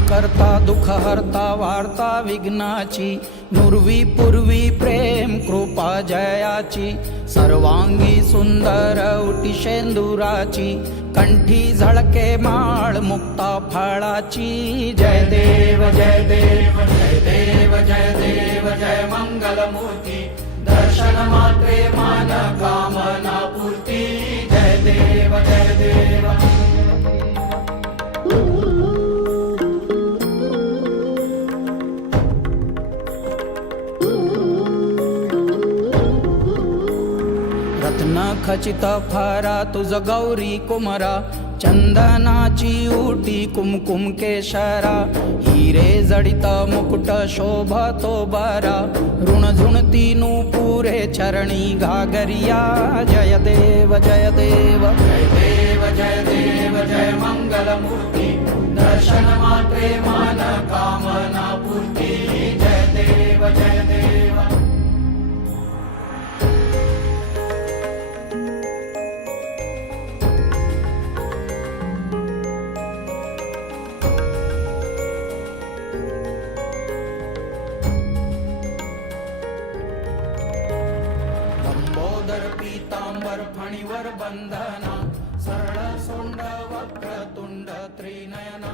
करता दुःख हरता वार्ता विघ्नाची, नुरवी पूर्वी प्रेम कृपा जयाची, सर्वांगी सुंदर उटी शेंदुराची, कंठी झळके माळ मुक्ता फळाची। जय देव जय देव जय देव जय देव जय मंगलमूर्ती, दर्शन मात्रे मान कामना पूर्ती। जय देव जय देव। रत्न खचित फारा तुझ गौरी कुमरा, चंदनाची उटी कुमकुम केशरा, हिरे जडित मुकुट शोभतो बरा, ऋण झुणती नूपुरे चरणी घागरिया। जय देव जय देव जय देव जय देव जय मंगलमूर्ती, दर्शन मात्रे मान कामना पूर्ती। जय देव जय देव। लंबोदर पीतांबर फणीवर बंधना, सरळ सोंड वक्रतुंड त्रिनयना,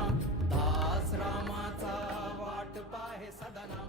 दास रामाचा वाट पाहे सदना।